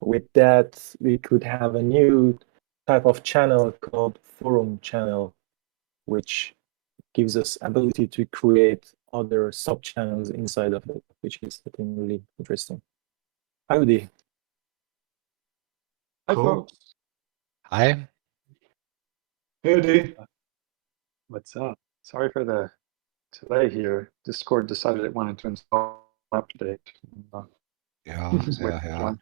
with that, we could have a new type of channel called forum channel, which gives us ability to create other sub-channels inside of it, which is, I think, really interesting. Howdy. Hi, Cool. folks. Hi. Howdy. What's up? Sorry for the delay here. Discord decided it wanted to install an update. Yeah, Just wait for yeah. one.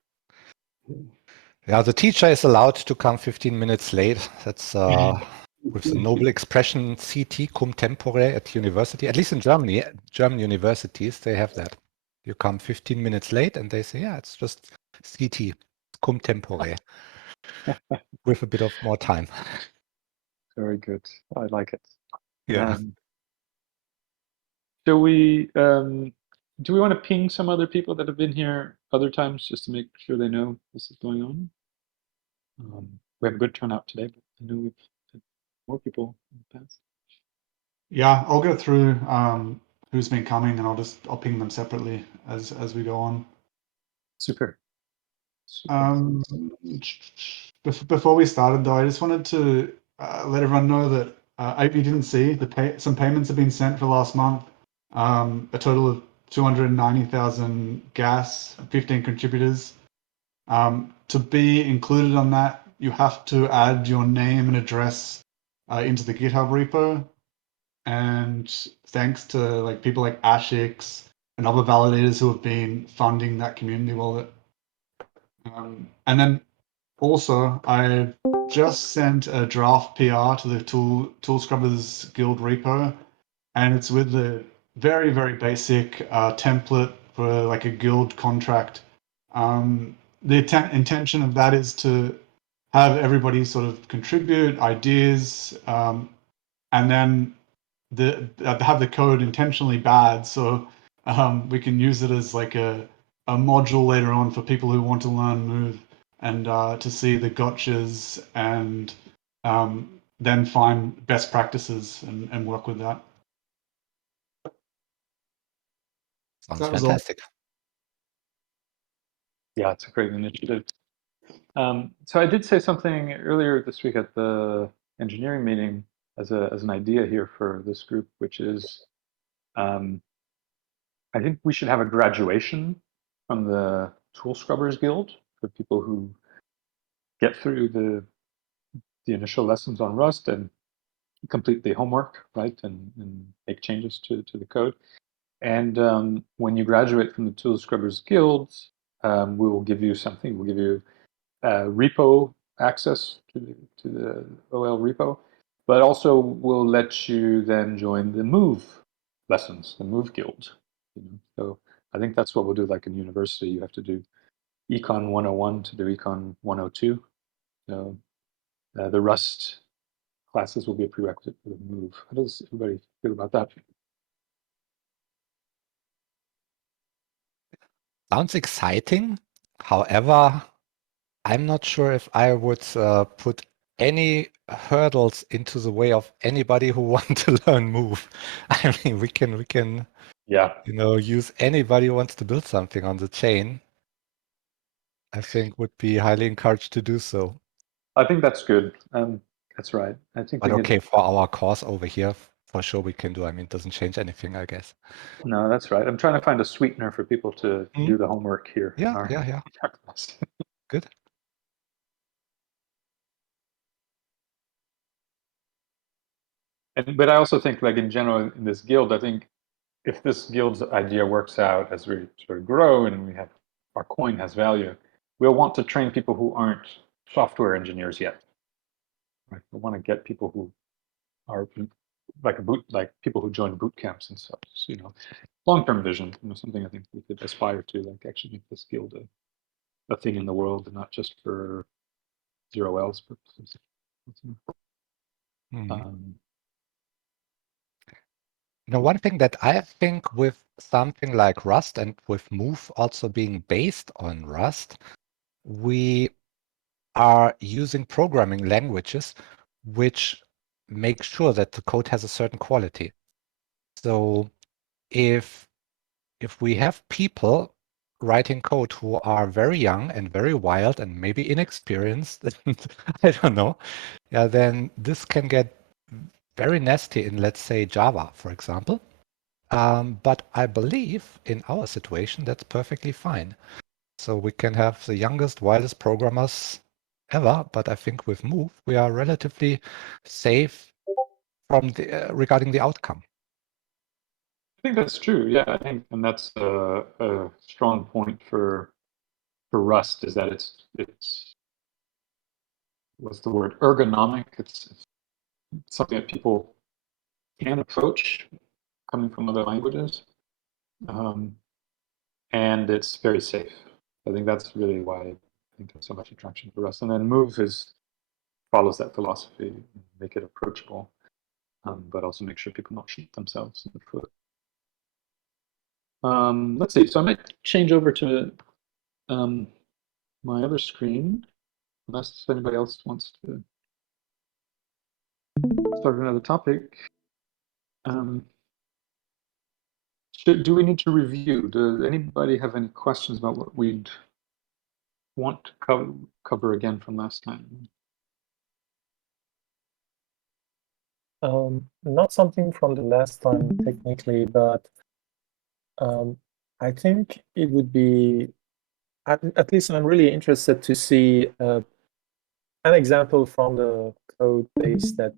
Yeah, the teacher is allowed to come 15 minutes late. That's with the noble expression CT cum tempore at university. At least in Germany, German universities, they have that. You come 15 minutes late and they say, yeah, it's just CT cum tempore with a bit of more time. Very good. I like it. Yeah. Do we want to ping some other people that have been here other times just to make sure they know this is going on? We have a good turnout today, but I know we've had more people in the past. Yeah, I'll go through who's been coming, and I'll ping them separately as we go on. Super. Before we started, though, I just wanted to let everyone know that if you didn't see, some payments have been sent for last month. A total of 290,000 gas, 15 contributors. To be included on that, you have to add your name and address into the GitHub repo. And thanks to like people like Ashix and other validators who have been funding that community wallet. And then also, I just sent a draft PR to the Tool Scrubbers Guild repo, and it's with the very, very basic template for like a guild contract. The intention of that is to have everybody sort of contribute ideas, and then have the code intentionally bad, so we can use it as like a module later on for people who want to learn Move and to see the gotchas and then find best practices and work with that. Sounds That was all. fantastic. Yeah, it's a great initiative. So I did say something earlier this week at the engineering meeting as an idea here for this group, which is I think we should have a graduation from the Tool Scrubbers Guild for people who get through the initial lessons on Rust and complete the homework, right, and make changes to the code. And when you graduate from the Tool Scrubbers Guild, we will give you something. We'll give you repo access to the OL repo, but also we'll let you then join the Move lessons, the Move Guild. So I think that's what we'll do. Like in university, you have to do Econ 101 to do Econ 102. So the Rust classes will be a prerequisite for the Move. How does everybody feel about that? Sounds exciting. However, I'm not sure if I would put any hurdles into the way of anybody who want to learn Move. I mean, we can, Yeah, use anybody who wants to build something on the chain. I think would be highly encouraged to do so. I think that's good. That's right. I think But we okay, need. for our course over here, for sure we can do. I mean, it doesn't change anything, I guess. No, that's right. I'm trying to find a sweetener for people to do the homework here. Yeah, in our class. Good. But I also think, like in general, in this guild, I think if this guild's idea works out as we sort of grow and we have our coin has value, we'll want to train people who aren't software engineers yet. Right? We want to get people who are like people who join boot camps and such. Long-term vision. Something I think we could aspire to, like actually make this guild a thing in the world, and not just for 0Ls purposes. One thing that I think with something like Rust and with Move also being based on Rust, we are using programming languages which make sure that the code has a certain quality. So if we have people writing code who are very young and very wild and maybe inexperienced, I don't know, yeah, then this can get very nasty in, let's say, Java, for example. But I believe in our situation, that's perfectly fine. So we can have the youngest, wildest programmers ever, but I think with Move, we are relatively safe from the, regarding the outcome. I think that's true. Yeah, I think, and that's a strong point for Rust, is that it's what's the word, ergonomic. It's something that people can approach coming from other languages, and it's very safe. I think that's really why I think there's so much attraction for Rust. And then Move follows that philosophy, make it approachable, but also make sure people don't shoot themselves in the foot. Let's see. So I might change over to my other screen, unless anybody else wants to start another topic. Do we need to review? Does anybody have any questions about what we'd want to cover again from last time? Not something from the last time technically, but I think it would be, at least I'm really interested to see an example from the code base that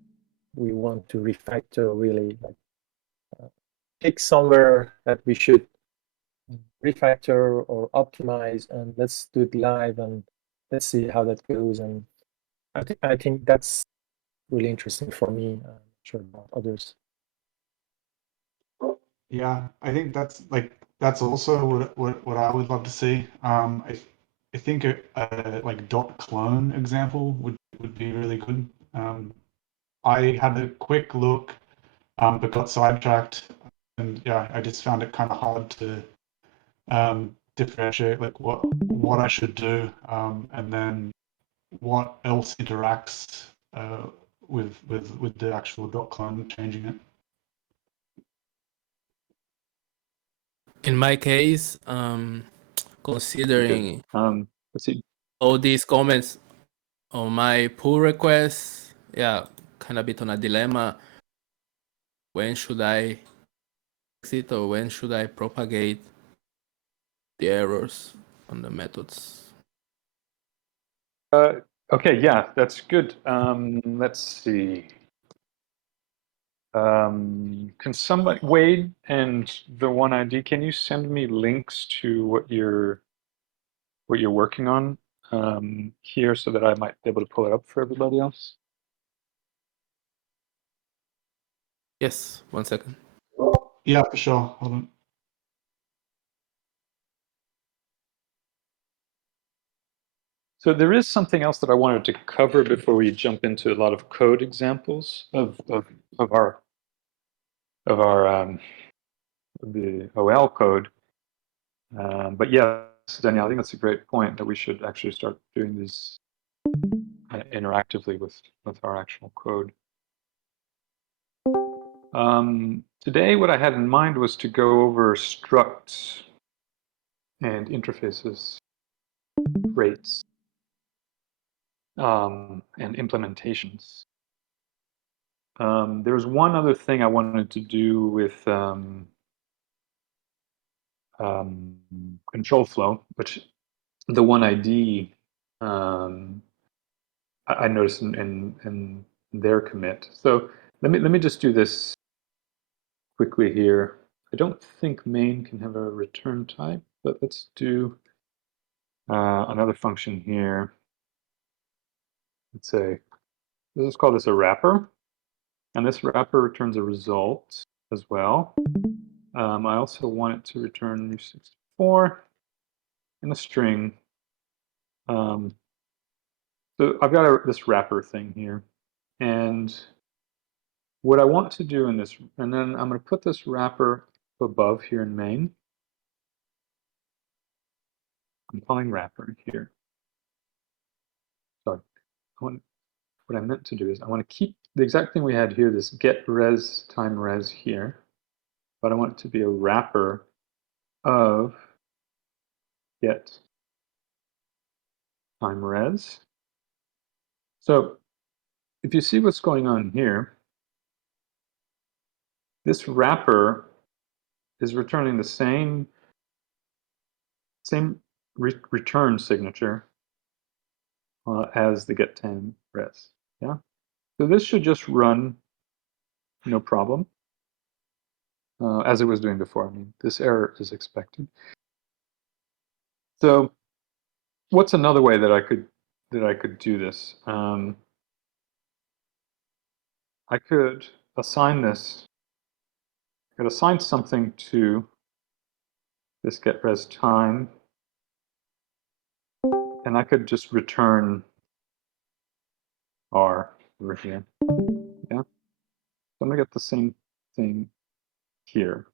we want to refactor, really. Like, pick somewhere that we should refactor or optimize, and let's do it live, and let's see how that goes. And I think that's really interesting for me. I'm not sure about others. Yeah, I think that's also what I would love to see. I think a like .clone example would be really good. I had a quick look, but got sidetracked, and yeah, I just found it kind of hard to differentiate like what I should do, and then what else interacts with the actual .clone changing it. In my case, considering Let's see. all these comments on my pull request, yeah, kind of bit on a dilemma. When should I exit or when should I propagate the errors on the methods? Okay, yeah, that's good. Let's see. Can somebody, Wade and the OneID, can you send me links to what you're working on here, so that I might be able to pull it up for everybody else? Yes, 1 second. Yeah, for sure. Hold on. So there is something else that I wanted to cover before we jump into a lot of code examples of our the OL code. But yes, Danielle, I think that's a great point, that we should actually start doing these interactively with our actual code. Today, what I had in mind was to go over structs and interfaces, rates, and implementations. There was one other thing I wanted to do with control flow, which the OneID I noticed in their commit. So let me just do this quickly here. I don't think main can have a return type, but let's do another function here. Let's say, let's call this a wrapper, and this wrapper returns a result as well. I also want it to return new64 and a string. So I've got this wrapper thing here, and what I want to do in this, and then I'm going to put this wrapper above here in main. I'm calling wrapper here. Sorry, what I meant to do is I want to keep the exact thing we had here, this get res time res here, but I want it to be a wrapper of get time res. So if you see what's going on here, this wrapper is returning the same return signature as the get time res. Yeah. So this should just run no problem, as it was doing before. I mean, this error is expected. So what's another way that I could do this? I could assign this. I could assign something to this get res time, and I could just return R over here. Yeah. So I'm gonna get the same thing here.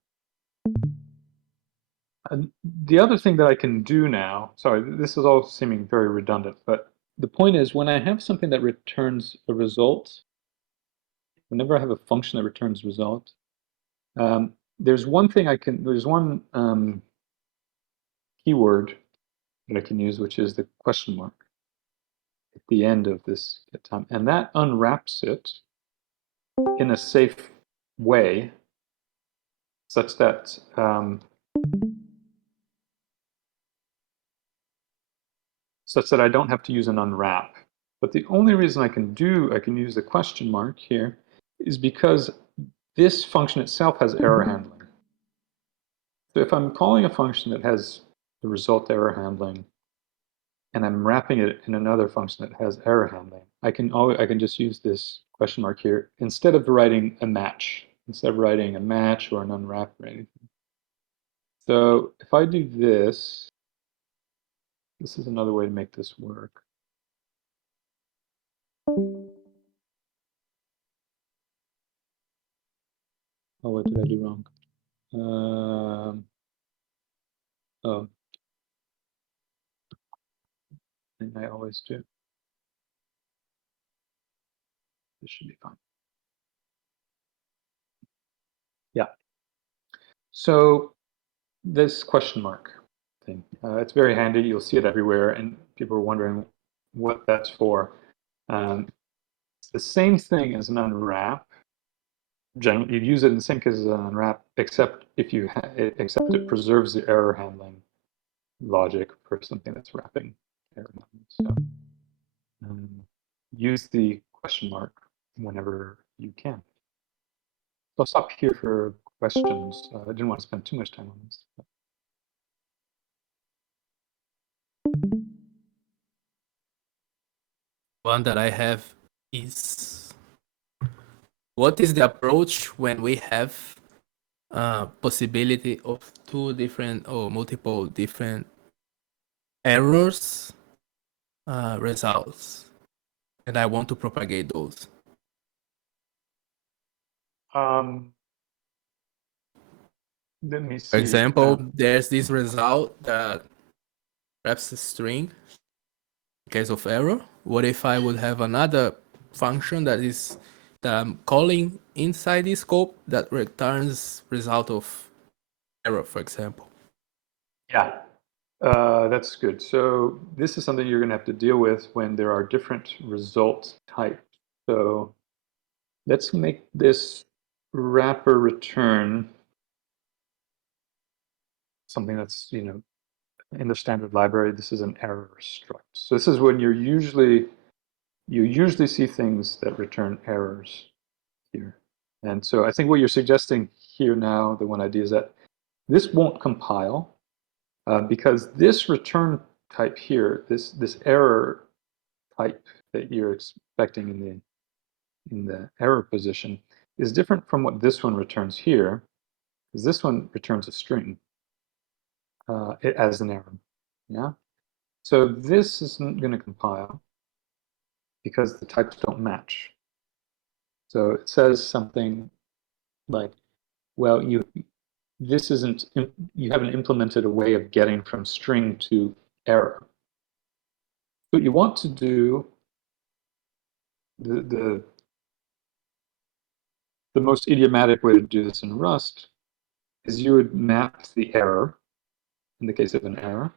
And the other thing that I can do now, sorry, this is all seeming very redundant, but the point is when I have something that returns a result, whenever I have a function that returns result, there's one thing there's one keyword that I can use, which is the question mark at the end of this get time, and that unwraps it in a safe way, such that I don't have to use an unwrap. But the only reason I can use the question mark here is because this function itself has error handling. So if I'm calling a function that has the result error handling, and I'm wrapping it in another function that has error handling, I can just use this question mark here instead of writing a match, or an unwrap or anything. So if I do this, this is another way to make this work. Oh, what did I do wrong? Oh, thing I always do. This should be fine. Yeah. So this question mark thing, it's very handy. You'll see it everywhere, and people are wondering what that's for. It's the same thing as an unwrap. Generally, you'd use it in the same case as an unwrap, except if except it preserves the error handling logic for something that's wrapping error handling. So use the question mark whenever you can. So I'll stop here for questions. I didn't want to spend too much time on this. One that I have is, what is the approach when we have possibility of two different or multiple different errors results, and I want to propagate those? Let me see. For example, there's this result that wraps a string in case of error. What if I would have another function that I'm calling inside this scope that returns result of error, for example? Yeah, that's good. So this is something you're going to have to deal with when there are different result types. So let's make this wrapper return something that's, in the standard library. This is an error struct. So this is when you usually see things that return errors here. And so I think what you're suggesting here now, the one idea is that this won't compile because this return type here, this error type that you're expecting in the error position is different from what this one returns here, because this one returns a string as an error. Yeah. So this isn't going to compile because the types don't match. So it says something like, well, you haven't implemented a way of getting from string to error. What you want to do, the most idiomatic way to do this in Rust is you would map the error, in the case of an error,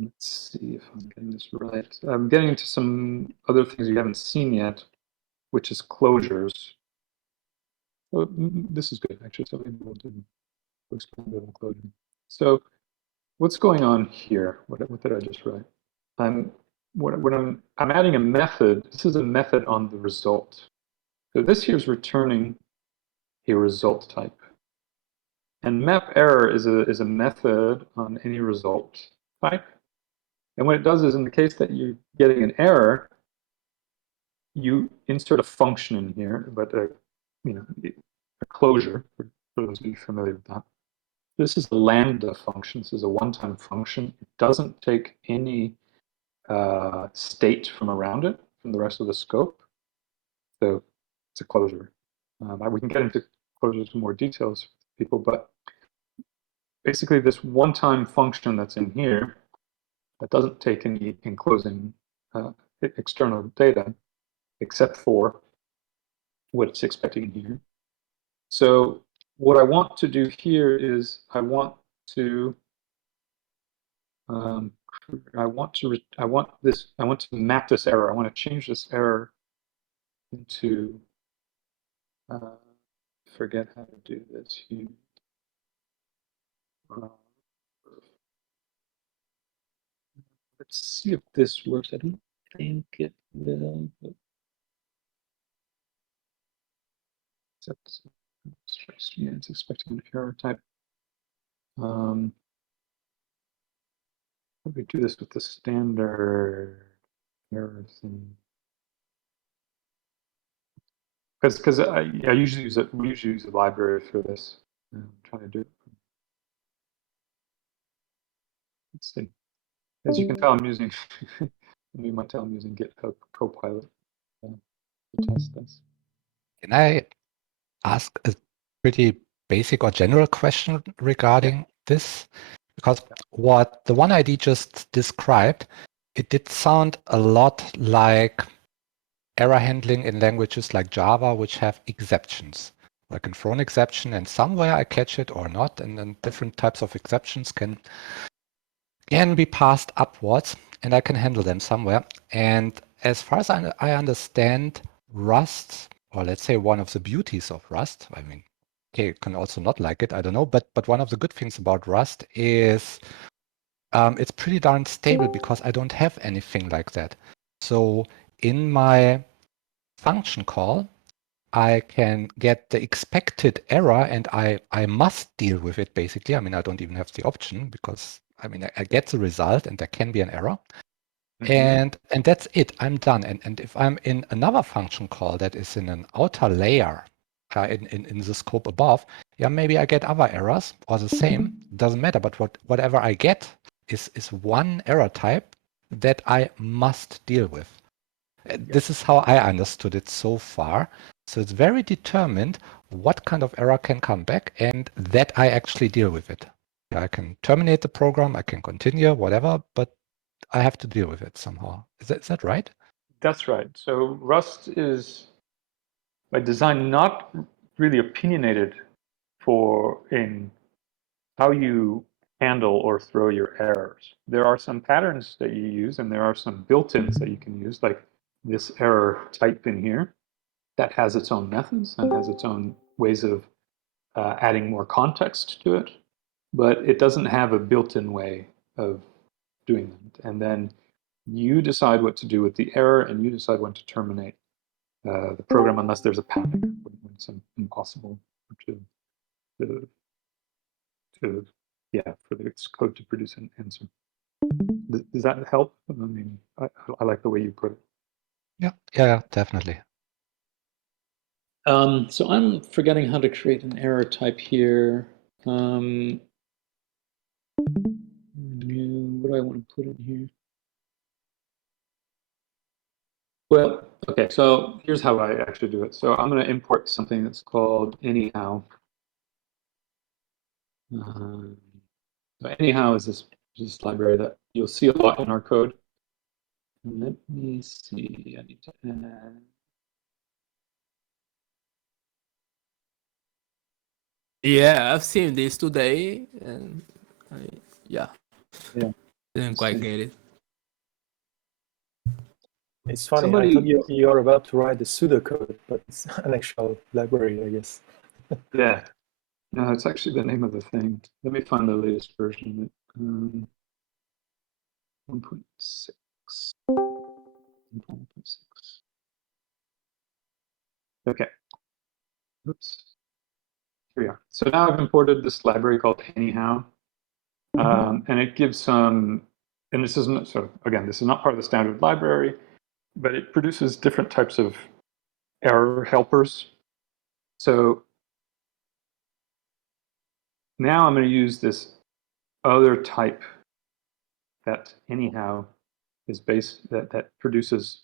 Let's see if I'm getting this right. I'm getting into some other things you haven't seen yet, which is closures. Oh, this is good, actually. So maybe we'll do explain the closure. So what's going on here? What did I just write? I'm adding a method. This is a method on the result. So this here is returning a result type. And map error is a method on any result type. And what it does is, in the case that you're getting an error, you insert a function in here, but a closure, for those of you familiar with that. This is a lambda function. This is a one-time function. It doesn't take any state from around it, from the rest of the scope. So it's a closure. We can get into closures in more details for people, but basically this one-time function that's in here that doesn't take any enclosing external data, except for what it's expecting here. So what I want to do here is I want to map this error. I want to change this error into forget how to do this here. Let's see if this works. I don't think it will. Except, yeah, it's expecting an error type. Let me do this with the standard error thing. Because I usually use it. We usually use a library for this. I'm trying to do it. Let's see. As you can tell, I'm using. You might tell I'm using GitHub Copilot to test this. Can I ask a pretty basic or general question regarding this? Because what the OneID just described, it did sound a lot like error handling in languages like Java, which have exceptions. I can throw an exception and somewhere I catch it or not, and then different types of exceptions can be passed upwards, and I can handle them somewhere. And as far as I understand, Rust, or let's say one of the beauties of Rust, I mean, okay, you can also not like it, I don't know, but one of the good things about Rust is it's pretty darn stable because I don't have anything like that. So in my function call, I can get the expected error and I must deal with it basically. I mean, I don't even have the option because I mean, I get the result and there can be an error. And that's it, I'm done. And if I'm in another function call that is in an outer layer in the scope above, yeah, maybe I get other errors or the same, doesn't matter. But whatever I get is one error type that I must deal with. This is how I understood it so far. So it's very determined what kind of error can come back and that I actually deal with it. I can terminate the program, I can continue, whatever, but I have to deal with it somehow. Is that right? That's right. So Rust is by design not really opinionated in how you handle or throw your errors. There are some patterns that you use and there are some built-ins that you can use, like this error type in here that has its own methods and has its own ways of adding more context to it, but it doesn't have a built-in way of doing that. And then you decide what to do with the error and you decide when to terminate the program unless there's a panic, when it's impossible for its code to produce an answer. Does that help? I mean, I like the way you put it. Yeah, definitely. So I'm forgetting how to create an error type here. What do I want to put in here? Well, okay, so here's how I actually do it. So I'm going to import something that's called anyhow. So anyhow is this library that you'll see a lot in our code. Let me see. I need to add. Yeah, I've seen this today, and yeah. Didn't quite get it. It's funny. I Somebody- thought you're about to write the pseudocode, but it's an actual library, I guess. Yeah. No, it's actually the name of the thing. Let me find the latest version of it. 1.6. 1.6. Okay. Oops. Here we are. So now I've imported this library called Anyhow, and it gives some. And this isn't so. Again, this is not part of the standard library, but it produces different types of error helpers. So now I'm going to use this other type that Anyhow is based that produces,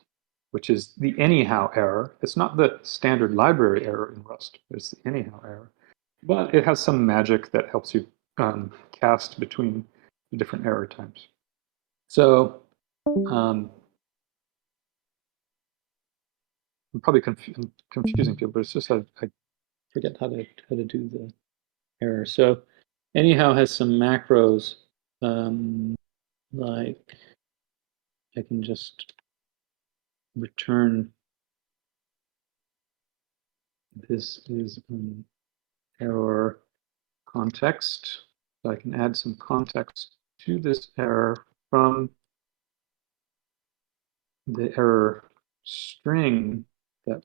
which is the anyhow error. It's not the standard library error in Rust, but it's the anyhow error. But it has some magic that helps you cast between the different error types. So I'm probably confusing people, but it's just I forget how to do the error. So anyhow has some macros like I can just return this is an error context. So I can add some context to this error from the error string that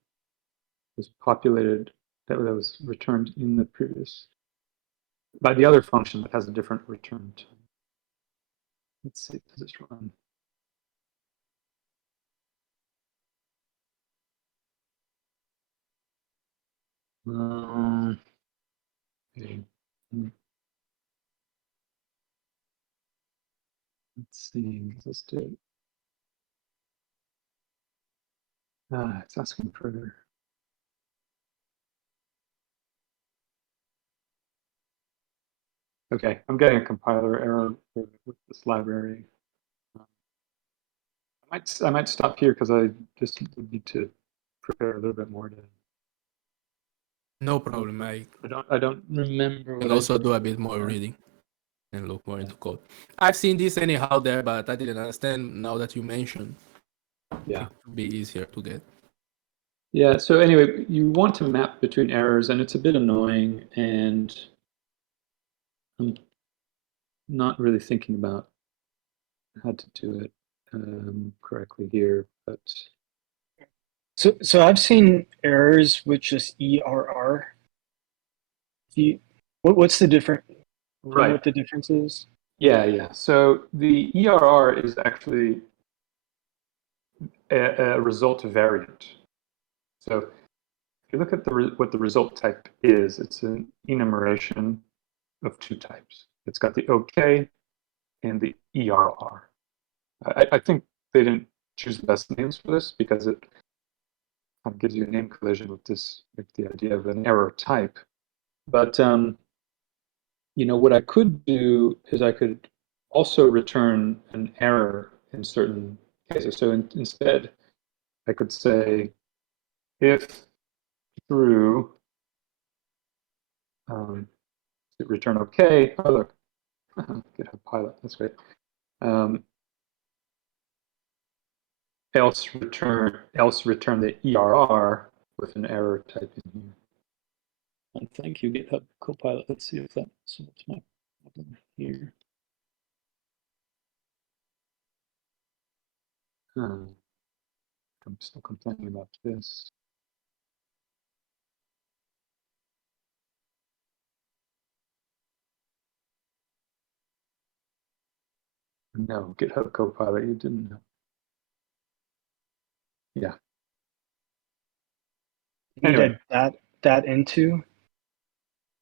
was populated, that was returned in the previous, by the other function that has a different return time. Let's see, does this run? Okay. Let's see, let's do it. It's asking for. Okay, I'm getting a compiler error with this library. I might stop here because I just need to prepare a little bit more to. No problem. I I don't remember. can also do a bit more reading and look more into code. I've seen this anyhow there, but I didn't understand. Now that you mentioned, Yeah. it would be easier to get. Yeah. So anyway, you want to map between errors, and it's a bit annoying, and I'm not really thinking about how to do it correctly here, but. So I've seen errors with just ERR. What's the difference? Right. What the difference is? Yeah. So the ERR is actually a result variant. So if you look at what the result type is, it's an enumeration of two types. It's got the OK and the ERR. I think they didn't choose the best names for this because it kind of gives you a name collision with this, with the idea of an error type. But what I could do is I could also return an error in certain cases. So instead, I could say if through return OK. Oh look, GitHub pilot. That's great. Else return the ERR with an error type in here. And thank you, GitHub Copilot. Let's see if that solves my problem here. I'm still complaining about this. No, GitHub Copilot, you didn't know. Yeah. You Anyway. need that into.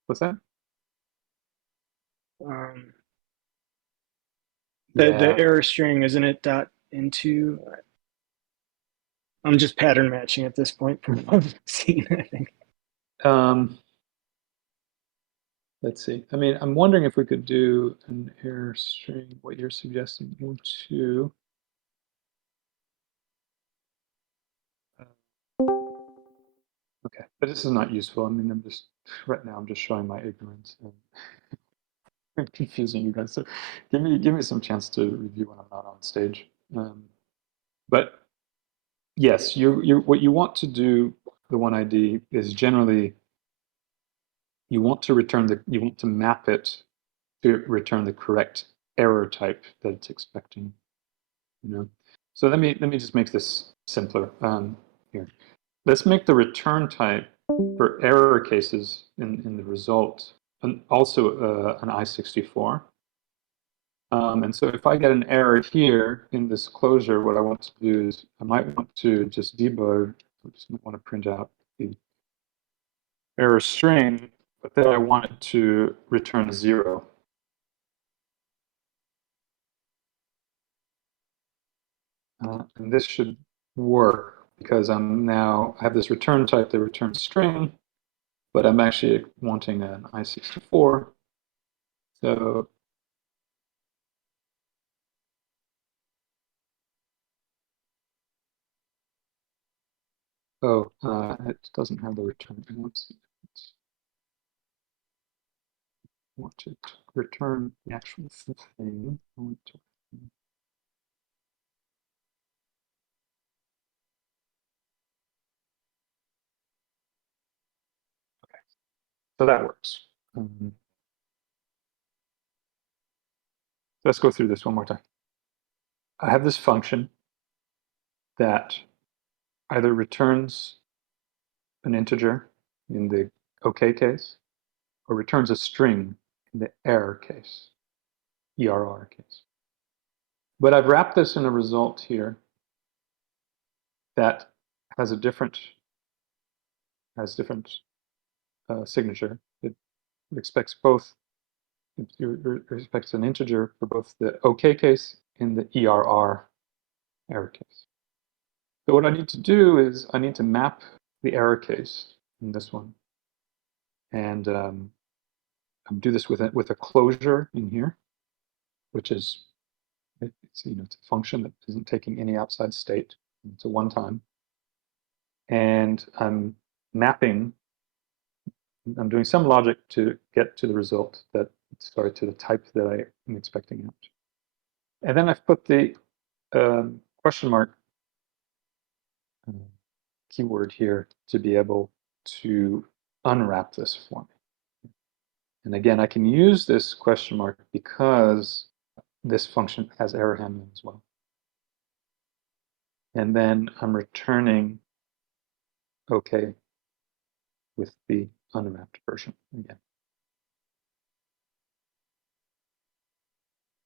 What's that? The error string, isn't it? Dot into. I'm just pattern matching at this point from what I've seen, I think. Let's see. I mean, I'm wondering if we could do an error string, what you're suggesting, into. Okay, but this is not useful. I mean, right now I'm just showing my ignorance. confusing, you guys. So give me some chance to review when I'm not on stage. But yes, what you want to do, the one ID, is generally you want to map it to return the correct error type that it's expecting. So let me just make this simpler here. Let's make the return type for error cases in the result and also an I64. And so if I get an error here in this closure, what I want to do is I might want to just debug. I just want to print out the error string, but then I want it to return 0. And this should work because I have this return type that returns string, but I'm actually wanting an I64. So it doesn't have the return. I want to return the actual thing. So that works. Let's go through this one more time. I have this function that either returns an integer in the OK case or returns a string in the error case, ERR case. But I've wrapped this in a result here that has a different signature. It expects both. It expects an integer for both the OK case and the ERR error case. So what I need to do is I need to map the error case in this one, and do this with a closure in here, which is it's a function that isn't taking any outside state. It's a one-time, and I'm mapping. I'm doing some logic to get to the result to the type that I am expecting out. And then I've put the question mark keyword here to be able to unwrap this for me. And again, I can use this question mark because this function has error handling as well. And then I'm returning OK with the unwrapped version again.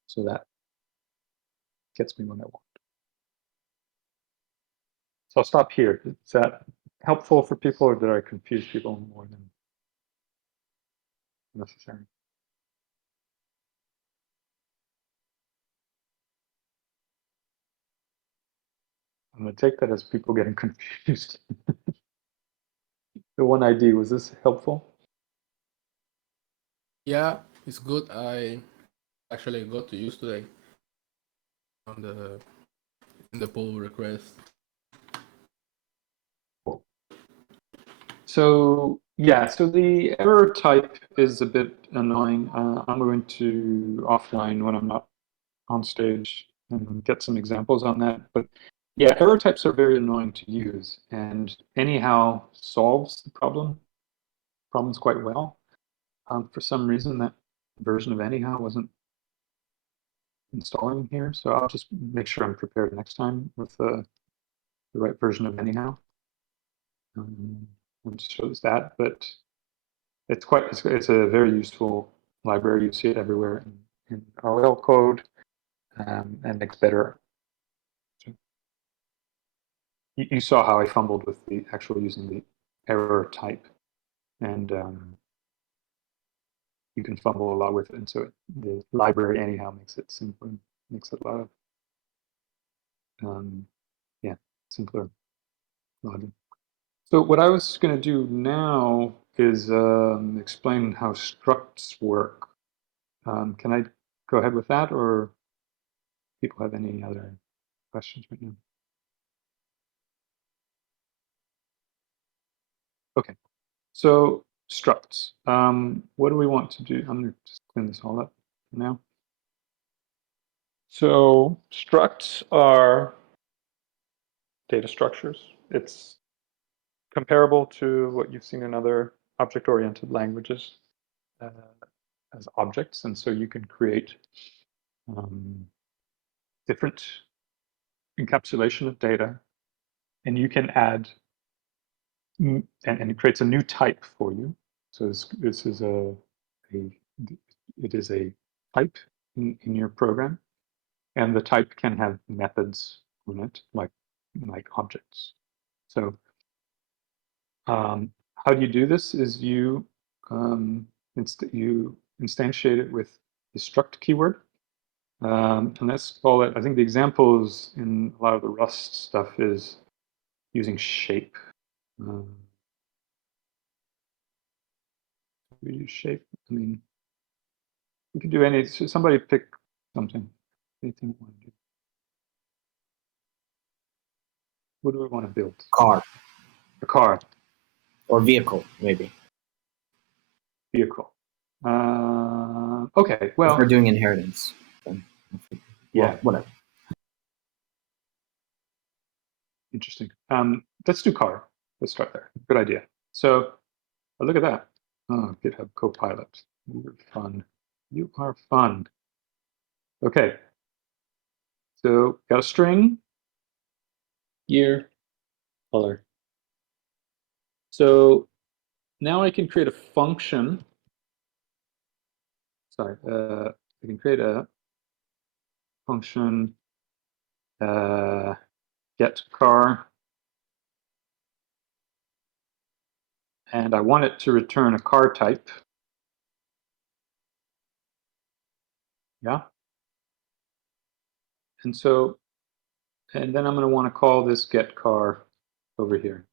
So that gets me what I want. So I'll stop here. Is that helpful for people, or did I confuse people more than necessary? I'm going to take that as people getting confused. The one ID, was this helpful? Yeah, it's good. I actually got to use today on in the pull request. So yeah, so the error type is a bit annoying. I'm going to offline when I'm not on stage and get some examples on that. But yeah, error types are very annoying to use, and Anyhow solves the problems quite well. For some reason, that version of Anyhow wasn't installing here, so I'll just make sure I'm prepared next time with the right version of Anyhow. It shows that, but it's a very useful library. You see it everywhere in RL code, and makes better. You saw how I fumbled with the actual using the error type, and you can fumble a lot with it. And so the library Anyhow makes it simpler, makes it a lot of simpler logic. So what I was going to do now is explain how structs work. Can I go ahead with that, or people have any other questions right now? Okay, so structs. What do we want to do? I'm going to just clean this all up. now. So structs are data structures. It's comparable to what you've seen in other object-oriented languages as objects. And so you can create different encapsulation of data, and you can add, and it creates a new type for you. So this is it is a type in your program, and the type can have methods on it, like objects. So how do you do this? Is you you instantiate it with the struct keyword, and let's call it. I think the examples in a lot of the Rust stuff is using shape. We use shape. I mean, we could do any. So somebody pick something. Anything you want to do. What do we want to build? Car A car. or vehicle, maybe. Vehicle. Okay. Well, If we're doing inheritance. Then, yeah. Well, whatever. Interesting. Let's do car. Let's start there. Good idea. So look at that. Oh, GitHub Copilot. You're fun. You are fun. Okay. So got a string, year, color. So now I can create a function. Sorry, I can create a function get car, and I want it to return a car type. Yeah. And so, and then I'm going to want to call this get car over here.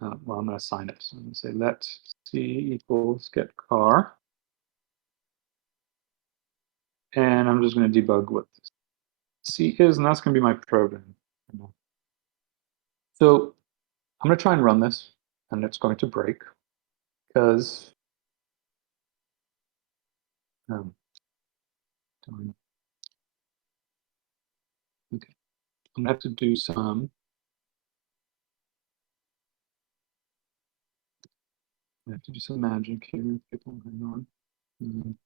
Well, I'm going to assign it. So I'm going to say let C equals get car. And I'm just going to debug what this C is, and that's going to be my program. So I'm going to try and run this, and it's going to break because okay. I'm going to have to do some. I have to do some magic here. People, hang on.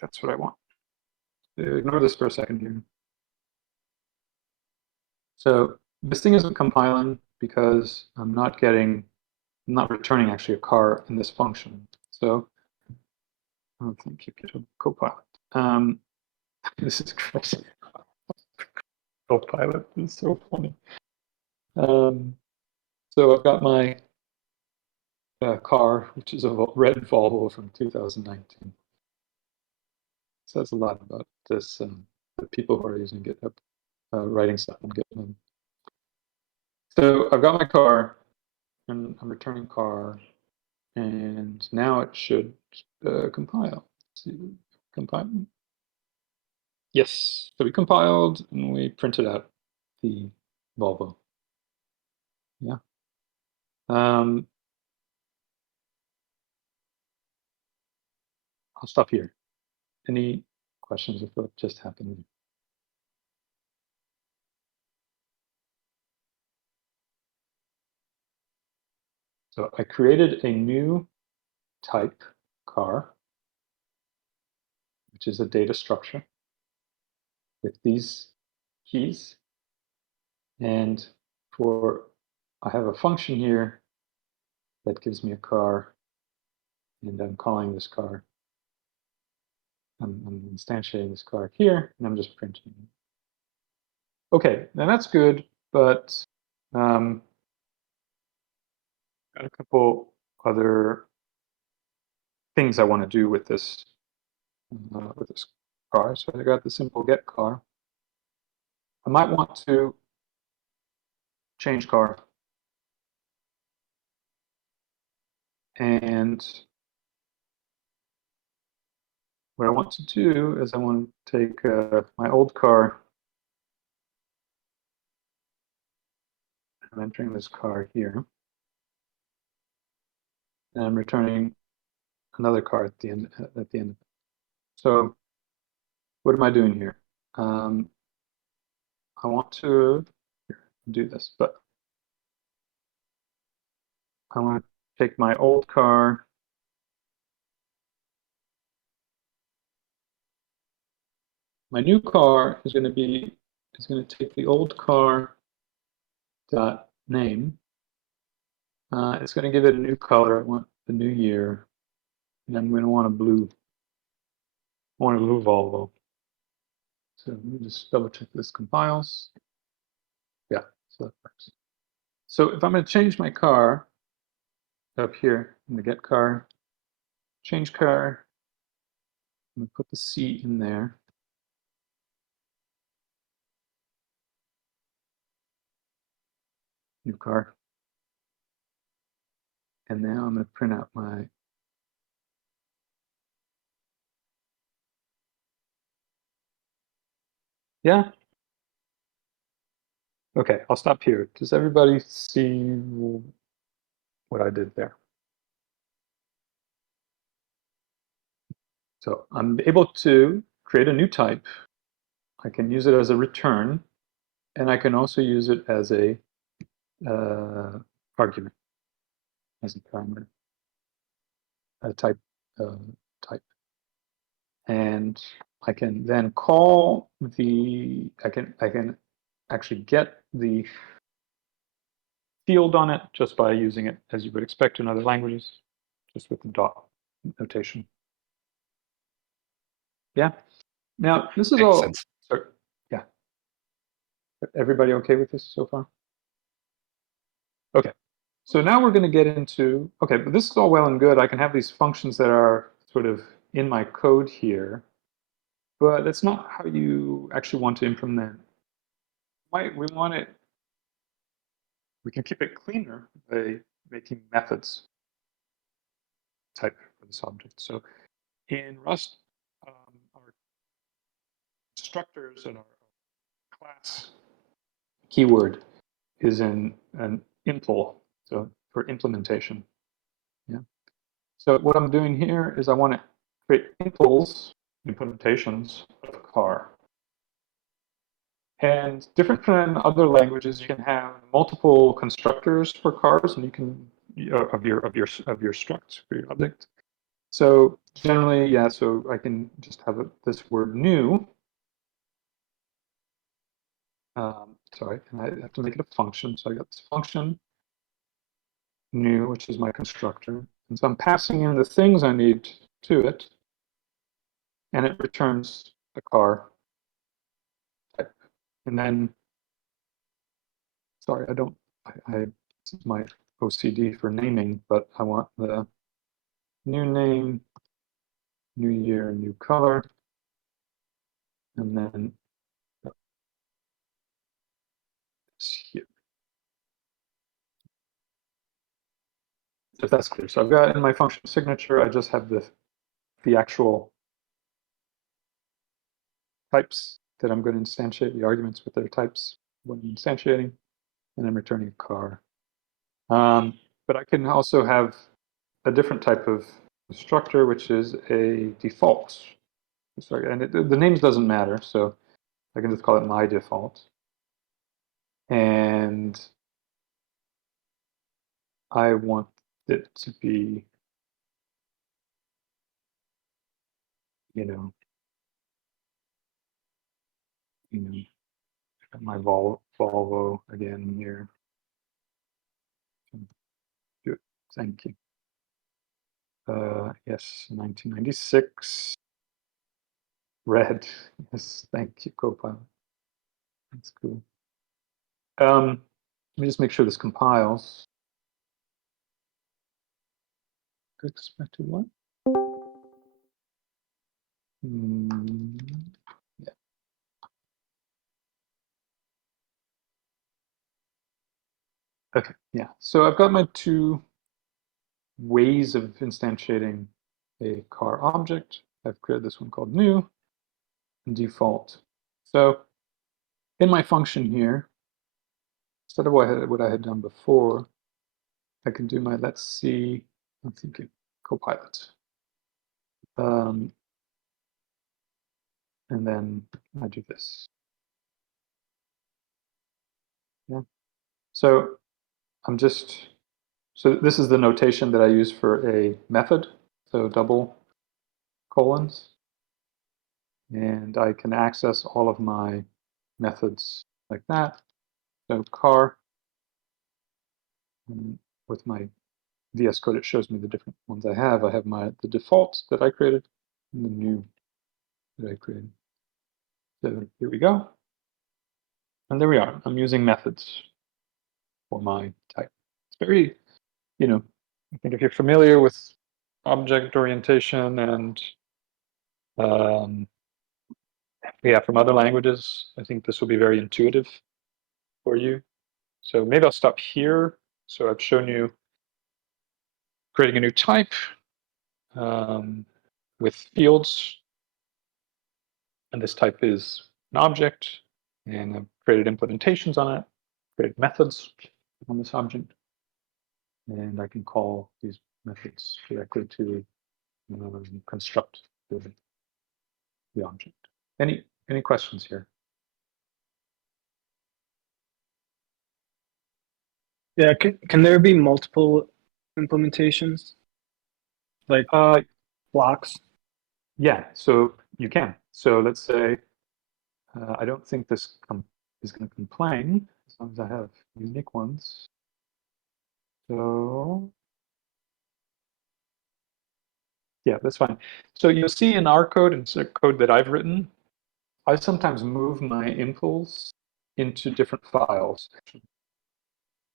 That's what I want. Ignore this for a second here. So this thing isn't compiling because I'm not returning actually a car in this function. So I don't think you get a Copilot. This is crazy. Copilot is so funny. So I've got my car, which is a red Volvo from 2019. Says a lot about this, the people who are using GitHub, writing stuff on GitHub. So I've got my car, and I'm returning car, and now it should compile. Let's see, compile. Yes, so we compiled, and we printed out the Volvo. Yeah. I'll stop here. Any questions of what just happened? So I created a new type car, which is a data structure with these keys. And I have a function here that gives me a car, and I'm calling this car. I'm instantiating this car here, and I'm just printing it. Okay, now that's good, but got a couple other things I want to do with this car. So I got the simple get car. I might want to change car, and what I want to do is I want to take my old car. I'm entering this car here. and I'm returning another car at the end. So what am I doing here? I want to do this, but I want to take my old car. My new car is going to take the old car dot name. It's going to give it a new color. I want the new year, and I'm going to want a blue. I want a blue Volvo. So let me just double check this compiles. Yeah, so that works. So if I'm going to change my car up here in the get car, change car, I'm going to put the C in there. New car. And now I'm going to print out my yeah. Okay, I'll stop here. Does everybody see what I did there? So I'm able to create a new type. I can use it as a return, and I can also use it as a argument, as a parameter, a type. And I can then call the. I can actually get the field on it just by using it as you would expect in other languages, just with the dot notation. Yeah. Now this is Makes all. sense. Sorry, yeah. Everybody okay with this so far? Okay. So now we're going to get into. Okay, but this is all well and good. I can have these functions that are sort of in my code here, but that's not how you actually want to implement. We want it. We can keep it cleaner by making methods type for this object. So in Rust, our constructors and our class keyword is in an impl, so for implementation. Yeah. So what I'm doing here is I want to create impls, implementations of a car. And different from other languages, you can have multiple constructors for cars, and you can of your struct for your object. So generally, yeah. So I can just have this word new. Sorry, and I have to make it a function. So I got this function new, which is my constructor, and so I'm passing in the things I need to it, and it returns a car type. And then, sorry, this is my OCD for naming, but I want the new name, new year, new color, and then this here. If that's clear. So I've got in my function signature, I just have the actual types that I'm going to instantiate, the arguments with their types when I'm instantiating, and I'm returning a car. But I can also have a different type of constructor, which is a default. Sorry, and the names doesn't matter, so I can just call it my default. And I want it to be, my Volvo again here. Good, thank you. Yes, 1996. Red. Yes, thank you, Copilot. That's cool. Let me just make sure this compiles. Expected one. Yeah. Okay, yeah. So I've got my two ways of instantiating a car object. I've created this one called new and default. So in my function here, instead of what I had done before, I can do my let's see I'm thinking Copilot. And then I do this. Yeah. So so this is the notation that I use for a method. So double colons. And I can access all of my methods like that. So car, and with my VS Code, it shows me the different ones I have. I have the defaults that I created and the new that I created. So here we go. And there we are. I'm using methods for my type. It's very, I think if you're familiar with object orientation and from other languages, I think this will be very intuitive for you. So maybe I'll stop here. So I've shown you creating a new type with fields. And this type is an object. And I've created implementations on it, created methods on this object. And I can call these methods directly to construct the object. Any questions here? Yeah, can there be multiple implementations? Like blocks? Yeah, so you can. So let's say I don't think this is going to complain as long as I have unique ones. So yeah, that's fine. So you'll see in our code and code that I've written, I sometimes move my impulse into different files.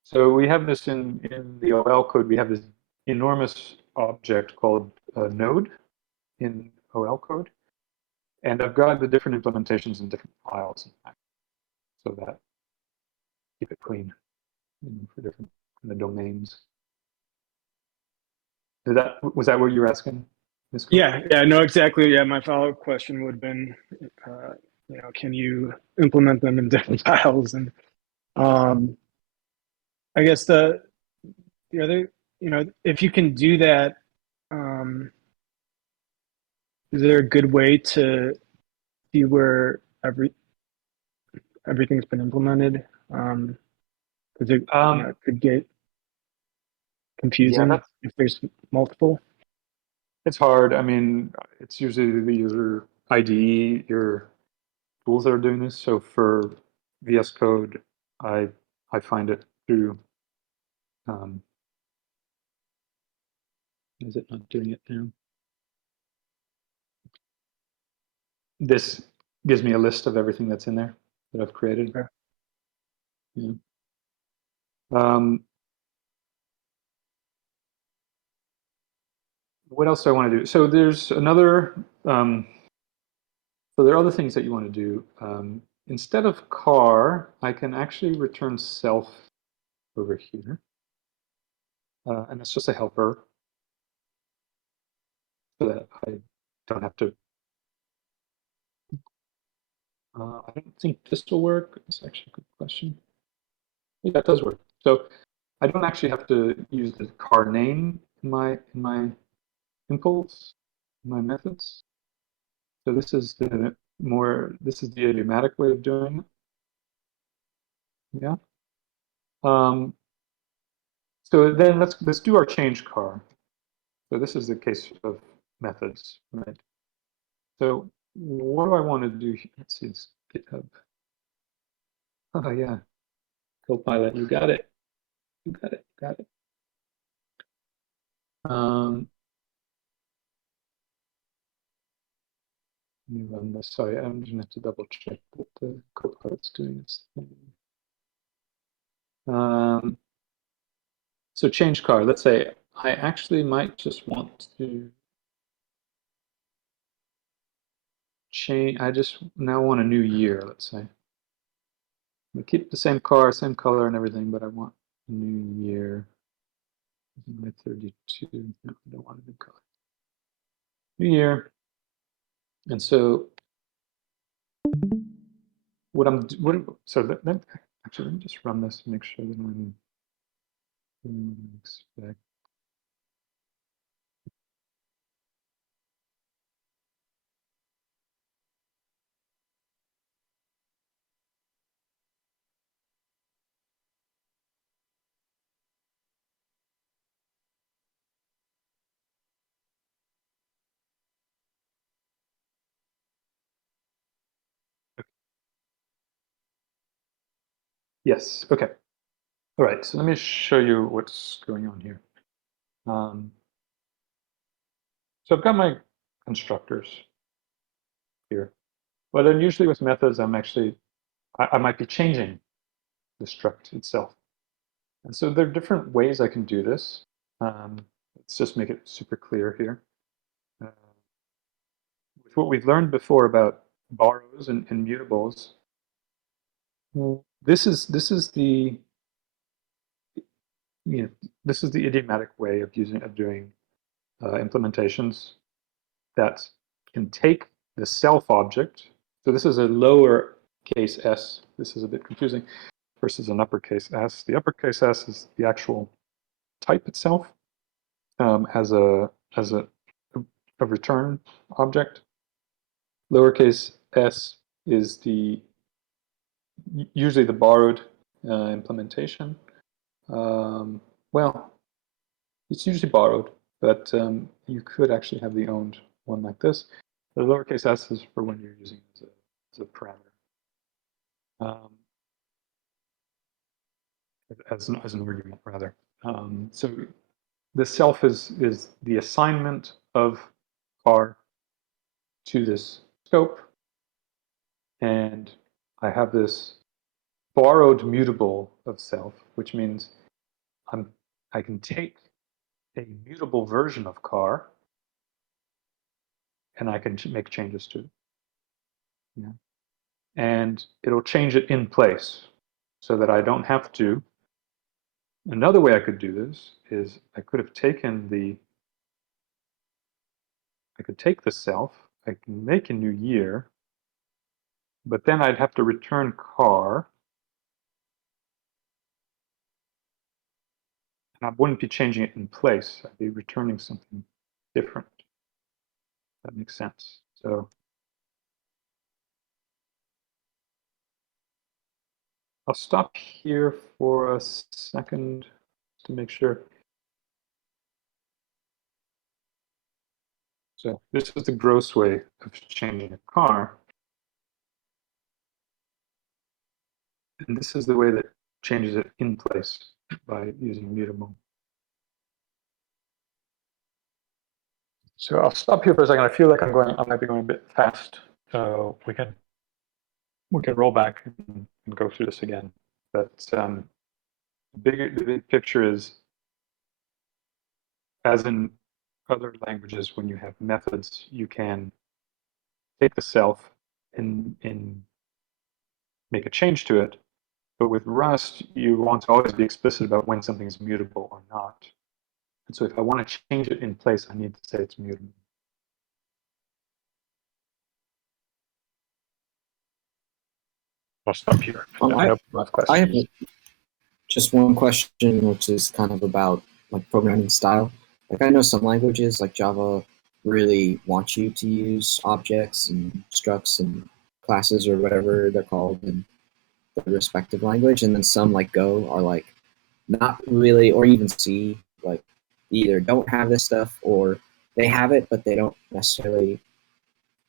So we have this in the OL code, we have this enormous object called node in OL code. And I've got the different implementations in different files, in fact, so that keep it clean for different domains. Was that what you were asking? Yeah, no, exactly. Yeah, my follow-up question would have been, can you implement them in different files? And I guess the other, if you can do that, is there a good way to see where everything's been implemented? Because it could get confusing if there's multiple. It's hard. I mean, it's usually the user IDE, your tools that are doing this. So for VS Code, I find it through. Is it not doing it now? This gives me a list of everything that's in there that I've created. Okay. Yeah. What else do I want to do? So there's another. So there are other things that you want to do. Instead of car, I can actually return self over here. And it's just a helper so that I don't have to. I don't think this will work. It's actually a good question. Yeah, it does work. So I don't actually have to use the car name in my impulse, in my methods. So this is the idiomatic way of doing it. Yeah. So then let's do our change car. So this is the case of methods, right? So what do I want to do? Let's see, it's GitHub. Oh yeah, Copilot, you got it. You got it. Got it. Let me run this. Sorry, I'm just going to have to double check that the Copilot's doing its thing. So change car. Let's say I actually might just want to change. I just now want a new year. Let's say I keep the same car, same color, and everything, but I want a new year. My 32. No, I don't want a new color. New year. And so actually let me just run this and make sure that I'm doing what I expect. Yes. Okay. All right. So let me show you what's going on here. So I've got my constructors here. But then usually with methods, I might be changing the struct itself. And so there are different ways I can do this. Let's just make it super clear here. With what we've learned before about borrows and mutables, this is the this is the idiomatic way of doing implementations that can take the self object. So this is a lowercase s. This is a bit confusing. Versus an uppercase s. The uppercase s is the actual type itself as a return object. Lowercase s is usually the borrowed implementation. Well, it's usually borrowed, but you could actually have the owned one like this. The lowercase s is for when you're using it as a parameter. As an argument, rather. So the self is the assignment of car to this scope, and I have this borrowed mutable of self, which means I can take a mutable version of car and I can make changes to it. Yeah. And it'll change it in place so that I don't have to. Another way I could do this is I could have taken I could take the self, I can make a new year, but then I'd have to return car. And I wouldn't be changing it in place. I'd be returning something different. That makes sense. So I'll stop here for a second to make sure. So this is the gross way of changing a car. And this is the way that changes it in place by using mutable. So I'll stop here for a second. I feel like I might be going a bit fast. So we can roll back and go through this again. But the big picture is, as in other languages, when you have methods, you can take the self and make a change to it. But with Rust, you want to always be explicit about when something is mutable or not. And so if I want to change it in place, I need to say it's mutable. I'll stop here. I hope you have questions. I have just one question, which is kind of about like programming style. Like I know some languages like Java really want you to use objects and structs and classes or whatever they're called in the respective language, and then some like Go are like not really, or even C, like either don't have this stuff or they have it but they don't necessarily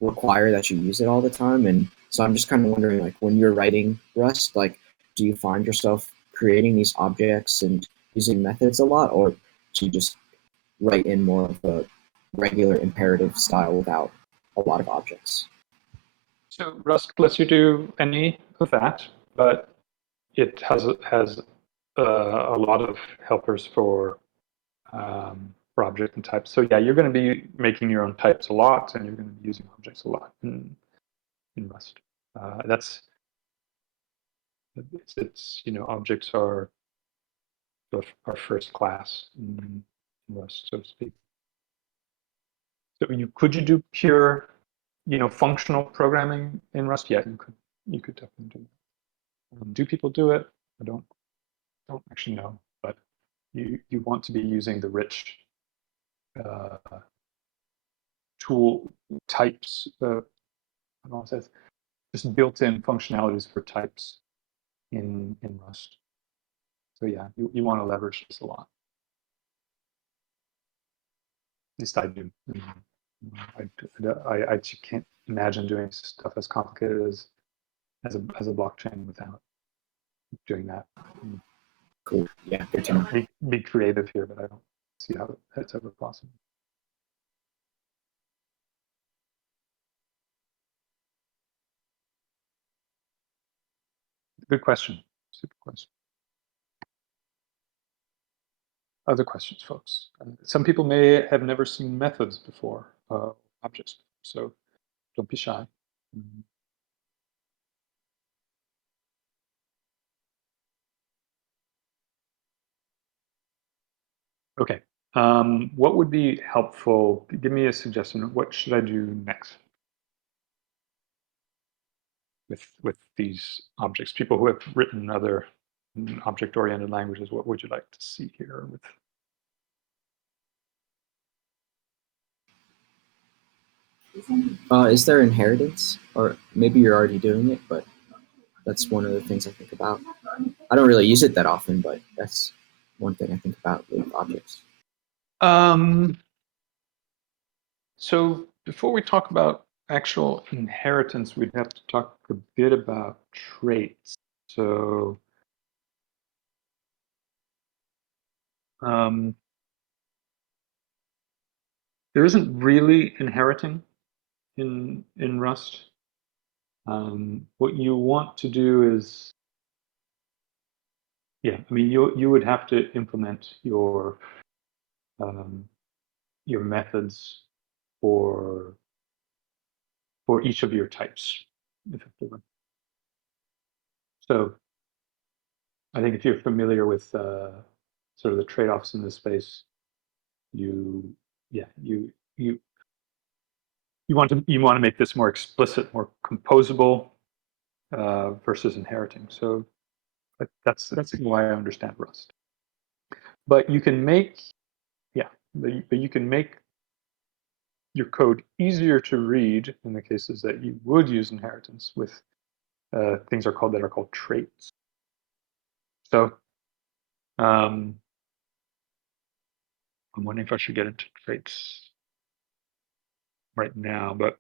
require that you use it all the time. And so I'm just kind of wondering, like when you're writing Rust, like do you find yourself creating these objects and using methods a lot, or do you just write in more of a regular imperative style without a lot of objects? So Rust lets you do any of that, but it has a lot of helpers for object and types. So yeah, you're going to be making your own types a lot, and you're going to be using objects a lot in Rust. It's objects are first class in Rust, so to speak. So could you do pure, functional programming in Rust? Yeah, you could definitely do that. Do people do it? I don't actually know, but you want to be using the rich tool types. I don't know what it says. Just built-in functionalities for types in Rust. So yeah, you want to leverage this a lot. At least I do. I can't imagine doing stuff as complicated as a blockchain without doing that. Cool. Yeah, good to know. Be creative here, but I don't see how that's ever possible. Good question. Super question. Other questions, folks? Some people may have never seen methods before, objects, so don't be shy. Okay. What would be helpful? Give me a suggestion. What should I do next with these objects? People who have written other object-oriented languages, what would you like to see here? Is there inheritance? Or maybe you're already doing it, but that's one of the things I think about. I don't really use it that often, but that's one thing I think about with objects. So before we talk about actual inheritance, we'd have to talk a bit about traits. So there isn't really inheriting in Rust. What you want to do is, yeah, I mean, you would have to implement your methods for each of your types, effectively. So I think if you're familiar with sort of the trade-offs in this space, you want to make this more explicit, more composable versus inheriting. So that's why I understand Rust. But you can make, but you can make your code easier to read in the cases that you would use inheritance with things that are called traits. So I'm wondering if I should get into traits right now, but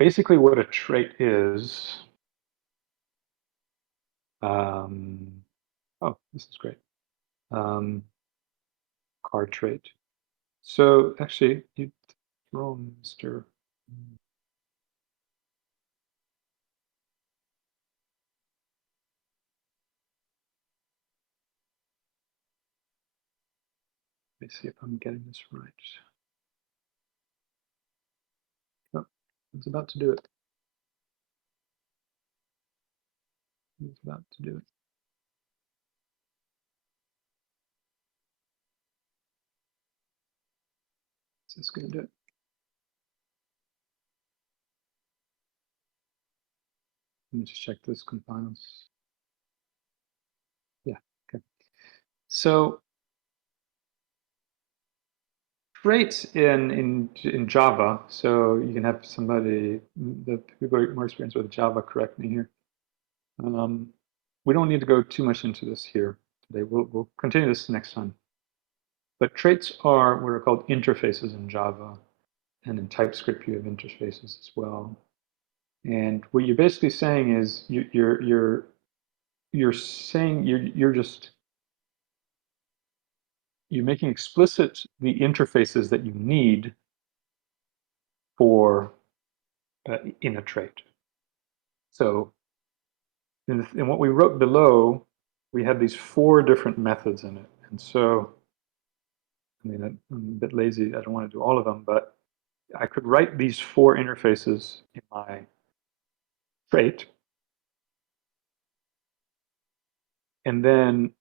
basically what a trait is, oh, this is great. Car trait. So actually, you throw Mr. Let me see if I'm getting this right. Oh, it's about to do it. It's about to do it. Is this going to do it? Let me just check this compiles. Yeah, okay. So traits in Java, so you can have somebody, the people more experienced with Java, correct me here. We don't need to go too much into this here today. We'll continue this next time. But traits are what are called interfaces in Java, and in TypeScript you have interfaces as well. And what you're basically saying is you're making explicit the interfaces that you need for in a trait. So in what we wrote below, we had these 4 different methods in it. And so, I mean, I'm a bit lazy. I don't want to do all of them, but I could write these 4 interfaces in my trait. And then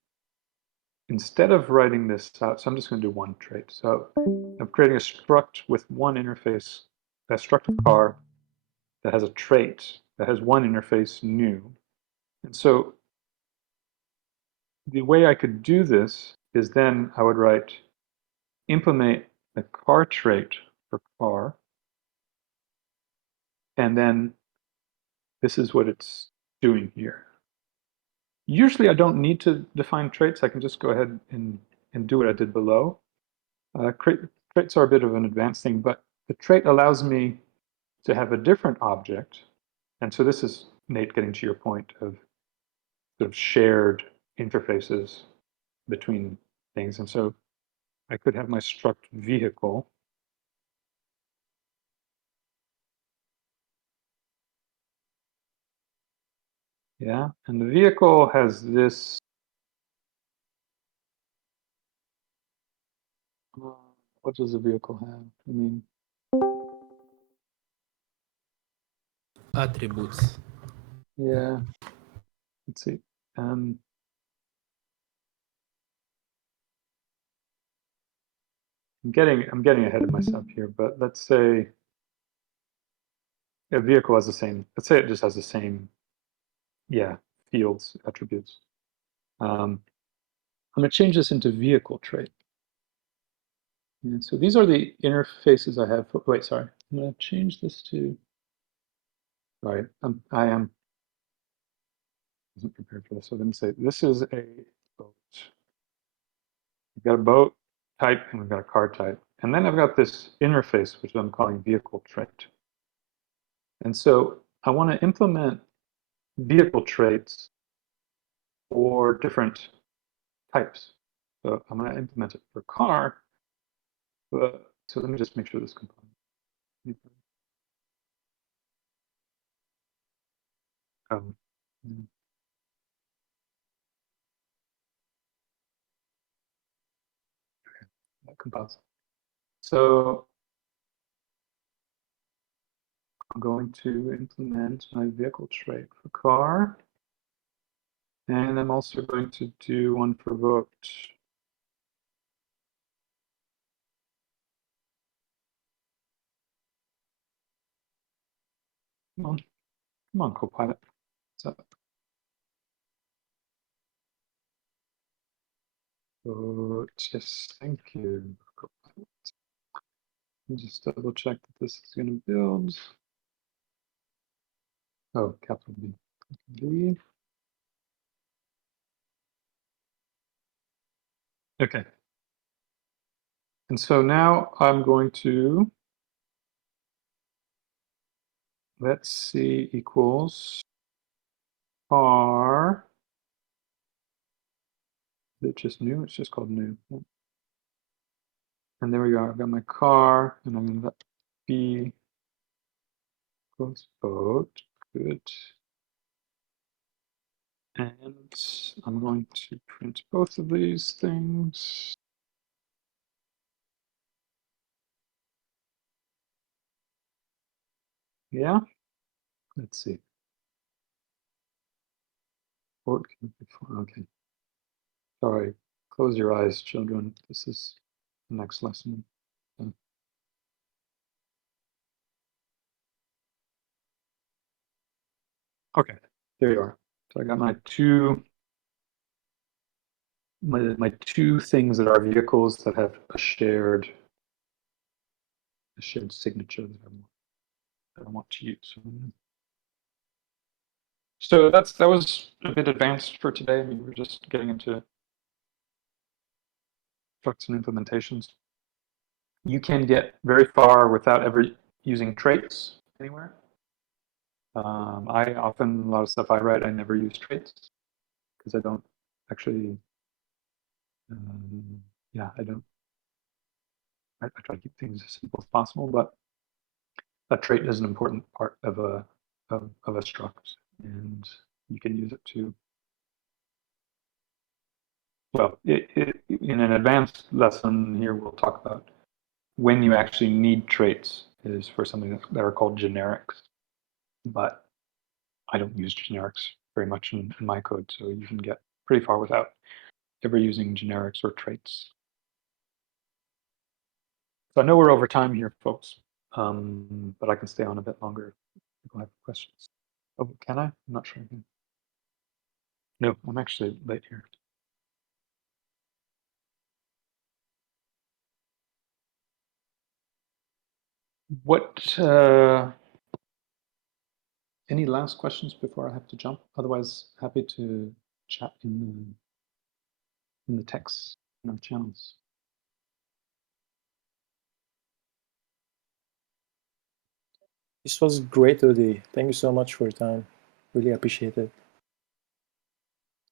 instead of writing this out, so I'm just going to do one trait. So I'm creating a struct with one interface, a struct of car that has a trait that has one interface new. And so the way I could do this is then I would write implement the car trait for car. And then this is what it's doing here. Usually I don't need to define traits. I can just go ahead and do what I did below. Traits are a bit of an advanced thing, but the trait allows me to have a different object. And so this is, Nate, getting to your point of sort of shared interfaces between things. And so I could have my struct vehicle. Yeah, and the vehicle has this. What does the vehicle have? I mean, Attributes. yeah. Let's see. I'm getting ahead of myself here, but let's say a vehicle has the same. Let's say it just has the same, yeah, fields, attributes. I'm going to change this into vehicle trait. And so these are the interfaces I have. Wait, sorry. I'm going to change this to. Sorry, I wasn't prepared for this. So let me say this is a boat. We've got a boat type and we've got a car type. And then I've got this interface, which I'm calling vehicle trait. And so I want to implement vehicle traits for different types. So I'm going to implement it for car. So let me just make sure this component. That compiles. So I'm going to implement my vehicle trait for car. And I'm also going to do one for boat. Come on, Copilot. What's up? Boat, yes, thank you, Copilot. Let me just double check that this is going to build. Oh, capital B. B. Okay. And so now I'm going to, let's see, equals car. Is it just new? It's just called new. And there we go. I've got my car, and I'm going to let B equals boat. Good. And I'm going to print both of these things. Yeah. Let's see. What can be, okay. Sorry. Close your eyes, children. This is the next lesson. Okay, there you are. So I got my two things that are vehicles that have a shared signature that I want to use. So that was a bit advanced for today. I mean, we're just getting into structs and implementations. You can get very far without ever using traits anywhere. I often, a lot of stuff I write, I never use traits because I don't actually, yeah, I don't. I try to keep things as simple as possible, but a trait is an important part of a struct, and you can use it to. Well, in an advanced lesson here, we'll talk about when you actually need traits is for something that are called generics, but I don't use generics very much in my code, so you can get pretty far without ever using generics or traits. So I know we're over time here, folks, but I can stay on a bit longer if people have questions. Oh, can I? I'm not sure I can. No, I'm actually late here. What, any last questions before I have to jump? Otherwise, happy to chat in the text in our channels. This was great, Udi. Thank you so much for your time. Really appreciate it.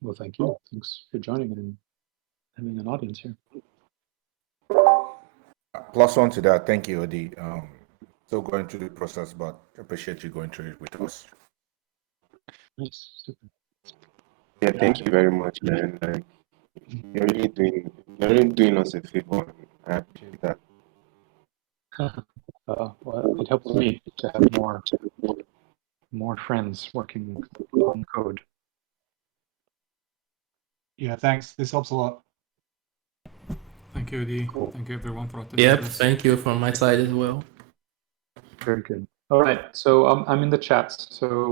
Well, thank you. Thanks for joining and having an audience here. +1 to that. Thank you, Odi. Still going through the process, but appreciate you going through it with us. Nice. Super. Yeah, thank you very much, man. Like, you're really doing us a favor. I appreciate that. Well, it helps me to have more friends working on code. Yeah, thanks. This helps a lot. Thank you, Odi. Cool. Thank you, everyone, for attending Yep, this. thank you from my side as well. Very good. All right, so I'm in the chats. So